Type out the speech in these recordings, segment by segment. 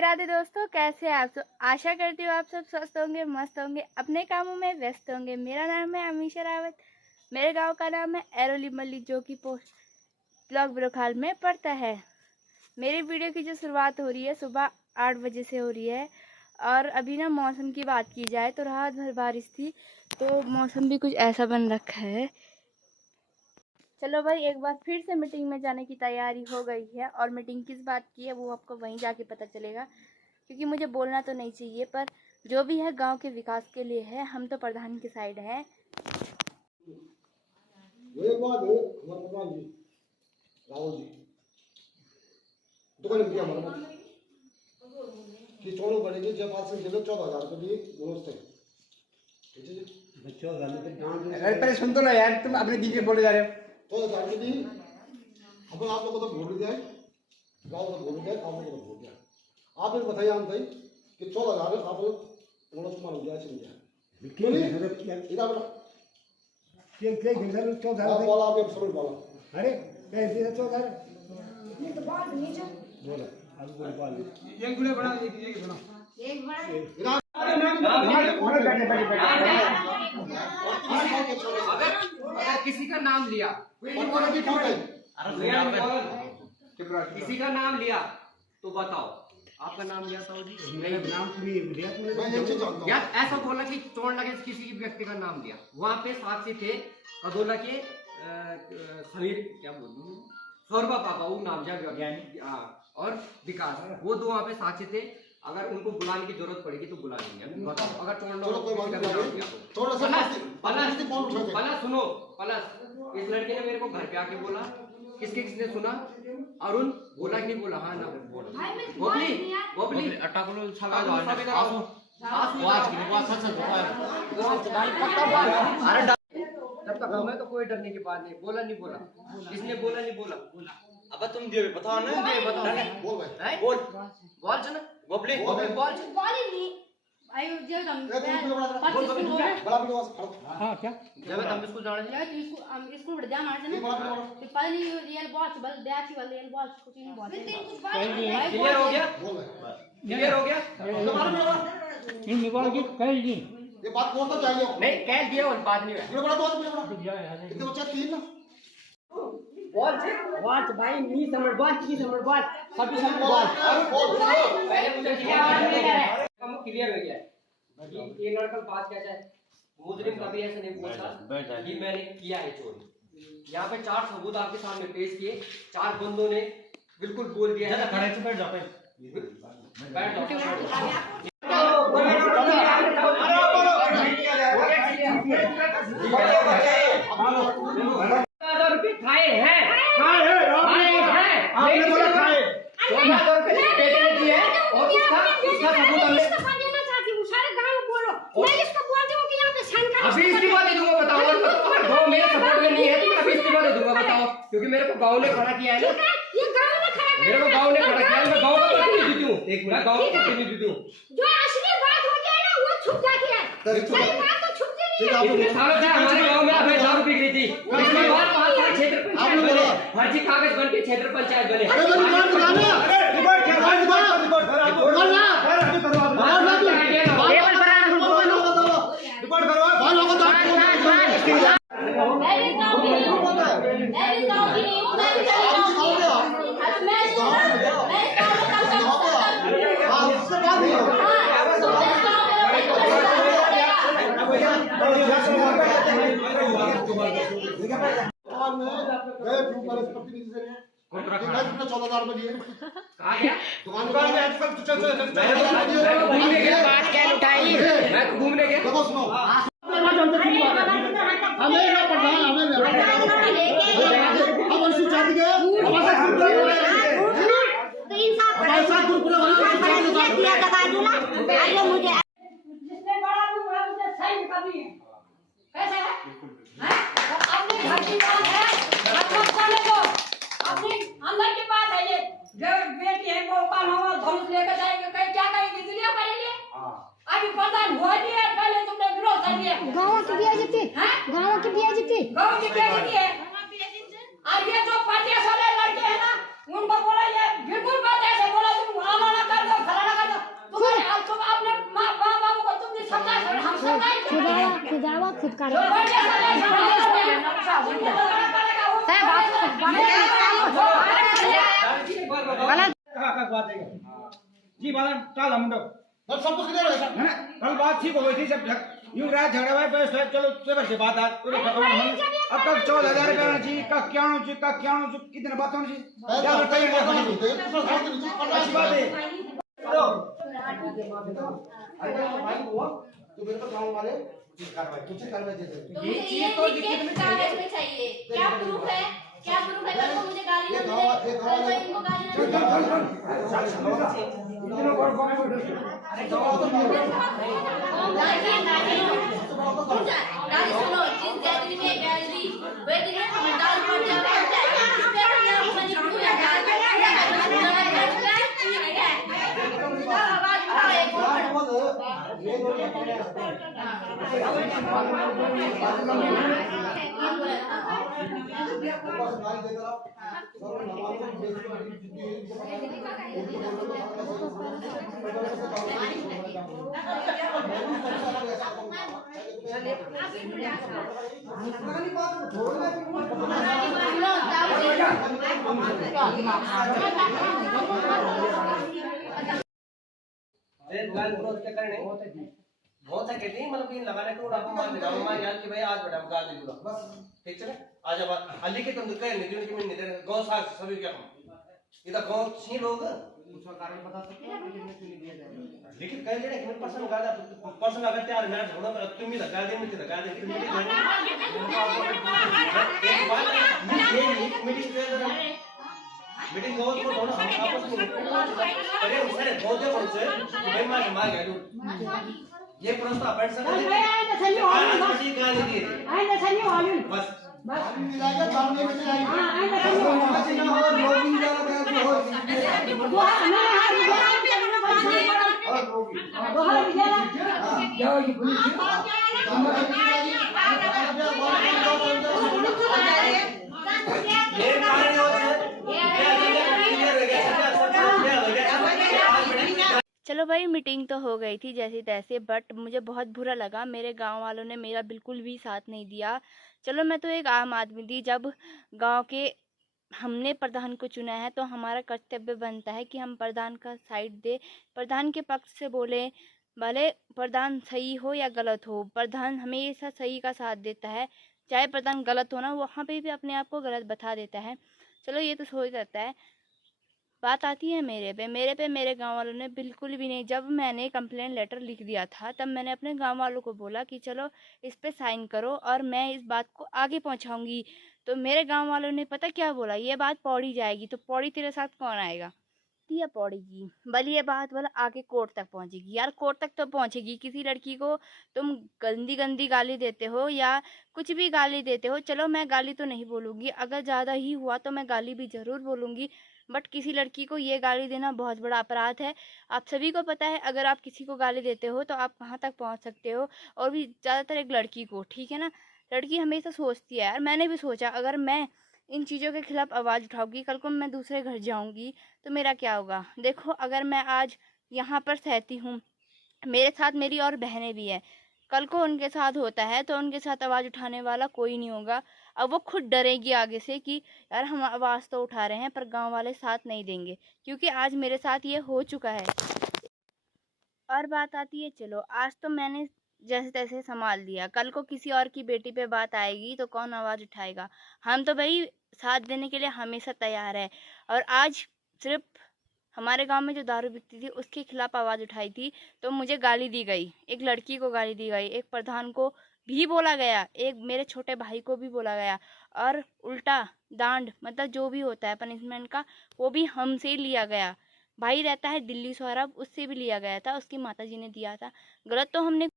राधे राधे दोस्तों, कैसे हैं आप सब। आशा करती हूँ आप सब स्वस्थ होंगे, मस्त होंगे, अपने कामों में व्यस्त होंगे। मेरा नाम है अमीशा रावत। मेरे गांव का नाम है एरोली मल्ली, जो कि पोस्ट ब्लॉक ब्रोखाल में पड़ता है। मेरी वीडियो की जो शुरुआत हो रही है सुबह 8 बजे से हो रही है। और अभी ना मौसम की बात की जाए तो रात भर बारिश थी, तो मौसम भी कुछ ऐसा बन रखा है। चलो भाई, एक बार फिर से मीटिंग में जाने की तैयारी हो गई है। और मीटिंग किस बात की है वो आपको वहीं जाके पता चलेगा, क्योंकि मुझे बोलना तो नहीं चाहिए, पर जो भी है गांव के विकास के लिए है। हम तो प्रधान की साइड हैं। राहुल जी दुकान किया हमारा कि चोड़ो पड़ेगी जब आज से दिलो 14,000 रुपए दिए बोनस थे। ठीक है बच्चों अरे पहले सुन तो लो यार, तुम अपने दीदी बोले जा रहे हो। 14,000 रुपए दी अपन आप लोगों को तो वोट दिया है, गांव को वोट दिया, आप लोगों को वोट दिया। आप ये बताइए हम भाई कि 14,000 आप लोग बोनस मान हो जाए चल जाए क्यों नहीं इधर बेटा क्या गिरधर 14,000 बोला आप समझ बोला। अरे कैसे 14,000 ये तो बात नीचे बोला अब कोई बात एक गुड़े बना एक बना एक बड़ा अगर किसी का नाम लिया किसी का नाम लिया तो बताओ आपका नाम लिया था जी। मेरा नाम यार ऐसा बोला कि चोर लगे किसी व्यक्ति का नाम लिया। वहाँ पे साक्षी थे कदोला के समीर क्या बोलूं सौरभा पापा वो नाम जा और विकास, वो दो वहाँ पे साक्षी थे। अगर उनको बुलाने की जरूरत पड़ेगी तो बुला लेंगे। बताओ अगर पलस सुनो, पलस इस लड़के ने मेरे को घर पे आके बोला, किसने सुना? अरुण बोला कि नहीं बोला? हाँ ना बोला गोपली गोपली अट्टा बोलो तब तक हमें तो कोई डरने की बात नहीं। बोला नहीं बोला, किसने बोला नहीं बोला? अब तुम दे बताओ ना, दे बताओ बोल भाई बोल बोल सुन गोपली बोल ही नहीं आयो जे हम बड़ा वीडियो हां क्या जब हम स्कूल जाने हैं हम स्कूल बढ़ जा मार ना तो पहले रियल बॉस बल दैट वाले रियल बॉस कुछ नहीं बोलते। क्लियर हो गया? बोल भाई क्लियर हो गया? इन निकाल के कह दी ये बात बोल तो चाहिए नहीं कह दिया और बात नहीं है। ये बड़ा बात बोल बड़ा इतने बच्चा तीन ना बोल से बात भाई नहीं समझ बात की समझ बात सभी समझ बात पहले मुझे क्लियर हो गया ये लड़का बात कैसा है। मुजरिम कभी ऐसा नहीं बोलता कि मैंने किया है चोरी। यहाँ पे 4 सबूत आपके सामने पेश किए, 4 बंदों ने बिल्कुल बोल दिया है। खड़े से बैठ जाओ बैठ जाओ खाए हैं क्योंकि मेरे को गांव ने खड़ा किया है ना, मेरे को गांव ने खड़ा किया है। मैं गांव का प्रतिनिधि हूँ, एक मैं गांव का प्रतिनिधि हूँ। जो असली बात होती है ना वो छुप जाती है, सही बात तो छुपती नहीं है। हमारे गांव में अभी दारू बिक रही थी, इसके बाद 5 साल क्षेत्र पंचायत बने, फर्जी कागज बन के क्षेत्र पंचायत बने। $14,000 दिए दुकान में आजकल उठाई मैं घूमने गया सुनो गाँव की बेइज्जती है। और ये जो 50 वाले लड़के हैं ना उनको बोला ये बिल्कुल बात ऐसे बोला तुम आना ना कर दो फलाना बात खुद कर जी बात टाल हम लोग सब कुछ क्लियर है है ना कल बात ठीक हो गई थी सब यूं रात झगड़ा हुआ बस चलो सुबह से बात आज पूरे खत्म अब तक 14,000 रुपया आना चाहिए का क्या होना चाहिए कितने बात होनी चाहिए क्या अच्छी बात है तो मेरे पास गाँव वाले कार्रवाई कुछ कार्रवाई दे देते ये चीज तो कागज में चाहिए क्या प्रूफ है कल को मुझे गाली ना मिले कल को इनको गाली ना मिले गाली सुनो जिस गैलरी में गैलरी वेट में हम डाल पड़ बहुत है कहती मतलब इन लगाने को आपको मान देगा मान यार कि भाई आज बेटा हम गाल नहीं दूंगा बस ठीक है आज अब अली के तुम कह नहीं कि मैं नहीं दे गांव साग सभी क्या हम इधर गांव छी लोग उसका कारण बता सकते हो लेकिन कह ले कि पर्सन गादा पर्सन अगर तैयार ना छोड़ो पर तुम ही लगा दे मुझे लगा दे तुम ही मीटिंग को दोनों आपस में अरे उसने बहुत देर से भाई मार गया ये प्रश्न अपन से आज की गाली दी बस मिलाकर सामने में जाएगी हां ना हो लोग चलो भाई मीटिंग तो हो गई थी जैसे तैसे, बट मुझे बहुत बुरा लगा। मेरे गांव वालों ने मेरा बिल्कुल भी साथ नहीं दिया। चलो मैं तो एक आम आदमी थी, जब गांव के हमने प्रधान को चुना है तो हमारा कर्तव्य बनता है कि हम प्रधान का साइड दे, प्रधान के पक्ष से बोले। भले प्रधान सही हो या गलत हो, प्रधान हमेशा सही का साथ देता है। चाहे प्रधान गलत हो ना, वहाँ पे भी अपने आप को गलत बता देता है। चलो ये तो हो जाता है। बात आती है मेरे गांव वालों ने बिल्कुल भी नहीं। जब मैंने कंप्लेंट लेटर लिख दिया था तब मैंने अपने गांव वालों को बोला कि चलो इस पे साइन करो और मैं इस बात को आगे पहुंचाऊंगी। तो मेरे गांव वालों ने पता क्या बोला, ये बात पौड़ी जाएगी तो पौड़ी तेरे साथ कौन आएगा। दिया पौड़ी की भले ये बात बोला आगे कोर्ट तक पहुंचेगी। यार कोर्ट तक तो पहुंचेगी। किसी लड़की को तुम गंदी गंदी गाली देते हो या कुछ भी गाली देते हो, चलो मैं गाली तो नहीं बोलूंगी, अगर ज़्यादा ही हुआ तो मैं गाली भी ज़रूर बोलूंगी, बट किसी लड़की को ये गाली देना बहुत बड़ा अपराध है। आप सभी को पता है अगर आप किसी को गाली देते हो तो आप कहाँ तक पहुँच सकते हो, और भी ज़्यादातर एक लड़की को, ठीक है ना। लड़की हमेशा सोचती है, यार मैंने भी सोचा अगर मैं इन चीज़ों के खिलाफ आवाज़ उठाऊंगी, कल को मैं दूसरे घर जाऊंगी तो मेरा क्या होगा। देखो अगर मैं आज यहाँ पर सहती हूँ, मेरे साथ मेरी और बहनें भी हैं, कल को उनके साथ होता है तो उनके साथ आवाज़ उठाने वाला कोई नहीं होगा। अब वो खुद डरेगी आगे से कि यार हम आवाज़ तो उठा रहे हैं पर गांव वाले साथ नहीं देंगे, क्योंकि आज मेरे साथ ये हो चुका है। और बात आती है, चलो आज तो मैंने जैसे तैसे संभाल दिया, कल को किसी और की बेटी पे बात आएगी तो कौन आवाज़ उठाएगा। हम तो भाई साथ देने के लिए हमेशा तैयार है। और आज सिर्फ हमारे गांव में जो दारू बिकती थी उसके खिलाफ आवाज़ उठाई थी तो मुझे गाली दी गई, एक लड़की को गाली दी गई, एक प्रधान को भी बोला गया, एक मेरे छोटे भाई को भी बोला गया, और उल्टा डांड मतलब जो भी होता है पनिशमेंट का वो भी हमसे ही लिया गया। भाई रहता है दिल्ली सौरभ, उससे भी लिया गया था, उसकी माताजी ने दिया था। गलत तो हमने,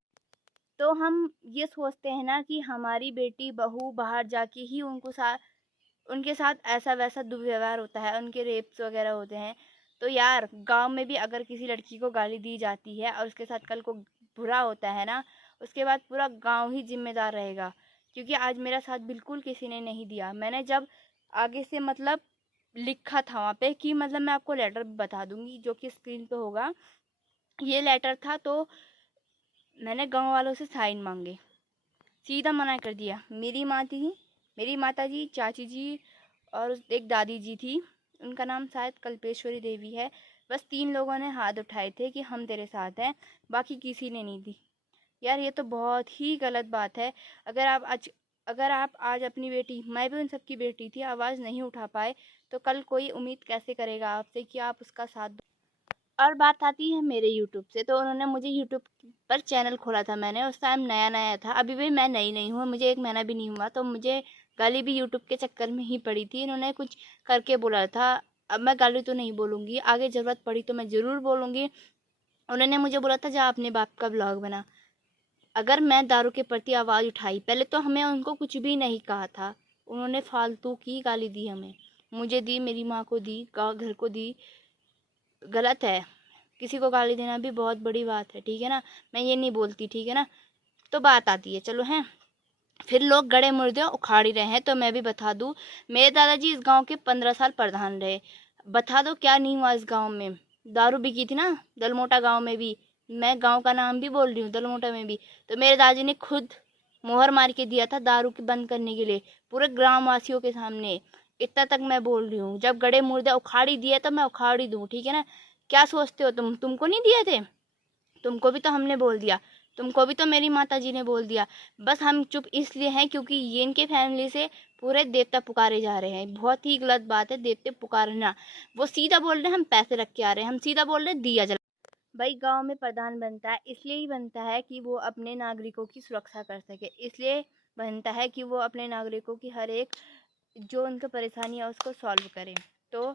तो हम ये सोचते हैं ना कि हमारी बेटी बहू बाहर जाके ही उनके साथ ऐसा वैसा दुर्व्यवहार होता है, उनके रेप्स वगैरह होते हैं। तो यार गांव में भी अगर किसी लड़की को गाली दी जाती है और उसके साथ कल को बुरा होता है ना, उसके बाद पूरा गांव ही जिम्मेदार रहेगा। क्योंकि आज मेरा साथ बिल्कुल किसी ने नहीं दिया। मैंने जब आगे से मतलब लिखा था वहाँ पे कि मतलब मैं आपको लेटर बता दूंगी जो कि स्क्रीन पे होगा, ये लेटर था। तो मैंने गांव वालों से साइन मांगे, सीधा मना कर दिया। मेरी माता जी, चाची जी और एक दादी जी थी, उनका नाम शायद कल्पेश्वरी देवी है। बस 3 लोगों ने हाथ उठाए थे कि हम तेरे साथ हैं, बाकी किसी ने नहीं दी। यार ये तो बहुत ही गलत बात है। अगर आप आज अपनी बेटी, मैं भी उन सबकी बेटी थी, आवाज़ नहीं उठा पाए, तो कल कोई उम्मीद कैसे करेगा आपसे कि आप उसका साथ दो। और बात आती है मेरे यूट्यूब से, तो उन्होंने मुझे यूट्यूब पर चैनल खोला था मैंने, उस टाइम नया नया था, अभी भी मैं नई नहीं हूँ, मुझे 1 महीना भी नहीं हुआ, तो मुझे गाली भी यूट्यूब के चक्कर में ही पड़ी थी। इन्होंने कुछ करके बोला था। अब मैं गाली तो नहीं बोलूँगी, आगे ज़रूरत पड़ी तो मैं ज़रूर बोलूँगी। उन्होंने मुझे बोला था जा अपने बाप का ब्लॉग बना। अगर मैं दारू के प्रति आवाज़ उठाई, पहले तो हमें उनको कुछ भी नहीं कहा था, उन्होंने फालतू की गाली दी हमें, मुझे दी, मेरी माँ को दी, घर को दी। गलत है, किसी को गाली देना भी बहुत बड़ी बात है, ठीक है ना। मैं ये नहीं बोलती, ठीक है ना। तो बात आती है, चलो हैं, फिर लोग गड़े मुर्दे उखाड़ ही रहे हैं। तो मैं भी बता दूं, मेरे दादाजी इस गांव के 15 साल प्रधान रहे। बता दो क्या नहीं हुआ इस गांव में। दारू बिकी थी ना दलमोटा गांव में भी, मैं गांव का नाम भी बोल रही हूँ, दलमोटा में भी। तो मेरे दादाजी ने खुद मोहर मार के दिया था दारू की बंद करने के लिए, पूरे ग्राम वासियों के सामने। इतना तक मैं बोल रही हूँ, जब गड़े मुर्दे उखाड़ ही दिए तो मैं उखाड़ ही दूँ, ठीक है ना। क्या सोचते हो तुमको नहीं दिए थे? तुमको भी तो हमने बोल दिया, तुमको भी तो मेरी माता जी ने बोल दिया। बस हम चुप इसलिए हैं क्योंकि ये इनके फैमिली से पूरे देवता पुकारे जा रहे हैं। बहुत ही गलत बात है देवते पुकारना। वो सीधा बोल रहे हैं हम पैसे रख के आ रहे हैं, हम सीधा बोल रहे हैं दिया जला। भाई गांव में प्रधान बनता है इसलिए ही बनता है कि वो अपने नागरिकों की सुरक्षा कर सके, इसलिए बनता है कि वो अपने नागरिकों की हर एक जो उनको परेशानी है उसको सॉल्व करे। तो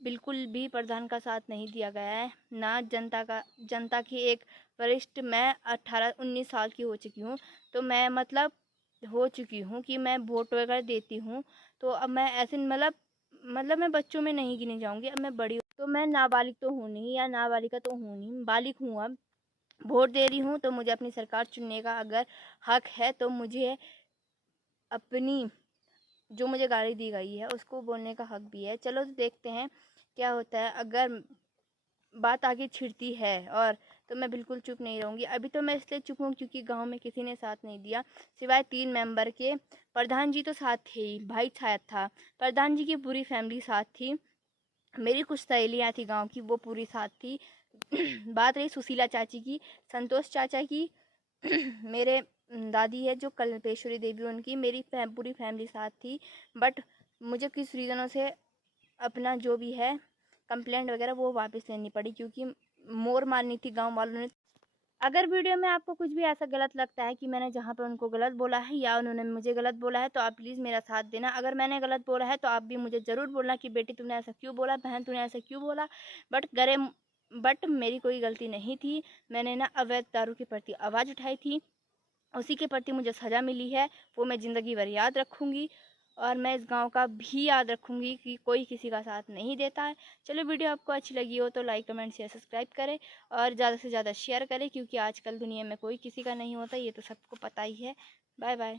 बिल्कुल भी प्रधान का साथ नहीं दिया गया है, ना जनता की एक वरिष्ठ, मैं 18-19 साल की हो चुकी हूँ, तो मैं मतलब हो चुकी हूँ कि मैं वोट वगैरह देती हूँ। तो अब मैं ऐसे मतलब मैं बच्चों में नहीं गिनी जाऊँगी, अब मैं बड़ी हूँ, तो मैं नाबालिग तो हूँ नहीं या नाबालिगा तो हूँ नहीं, बालिग हूँ। अब वोट दे रही हूँ तो मुझे अपनी सरकार चुनने का अगर हक है, तो मुझे अपनी जो मुझे गाली दी गई है उसको बोलने का हक भी है। चलो तो देखते हैं क्या होता है। अगर बात आगे छिड़ती है और तो मैं बिल्कुल चुप नहीं रहूँगी। अभी तो मैं इसलिए चुप हूँ क्योंकि गांव में किसी ने साथ नहीं दिया सिवाय 3 मेंबर के। प्रधान जी तो साथ थे ही, भाई शायद था, प्रधान जी की पूरी फैमिली साथ थी, मेरी कुछ सहेलियाँ थी गांव की वो पूरी साथ थी। बात रही सुशीला चाची की, संतोष चाचा की, मेरे दादी है जो कल्पेश्वरी देवी, उनकी, मेरी पूरी फैमिली साथ थी। बट मुझे किस रीज़नों से अपना जो भी है कंप्लेंट वगैरह वो वापस लेनी पड़ी क्योंकि मोर मारनी थी गांव वालों ने। अगर वीडियो में आपको कुछ भी ऐसा गलत लगता है कि मैंने जहाँ पे उनको गलत बोला है या उन्होंने मुझे गलत बोला है, तो आप प्लीज़ मेरा साथ देना। अगर मैंने गलत बोला है तो आप भी मुझे ज़रूर बोलना कि बेटी तूने ऐसा क्यों बोला, बहन तूने ऐसा क्यों बोला। बट गरे बट मेरी कोई गलती नहीं थी। मैंने ना अवैध दारू के प्रति आवाज़ उठाई थी, उसी के प्रति मुझे सज़ा मिली है, वो मैं ज़िंदगी भर याद रखूँगी। और मैं इस गांव का भी याद रखूँगी कि कोई किसी का साथ नहीं देता है। चलो वीडियो आपको अच्छी लगी हो तो लाइक कमेंट शेयर सब्सक्राइब करें और ज़्यादा से ज़्यादा शेयर करें, क्योंकि आजकल दुनिया में कोई किसी का नहीं होता, ये तो सबको पता ही है। Bye bye.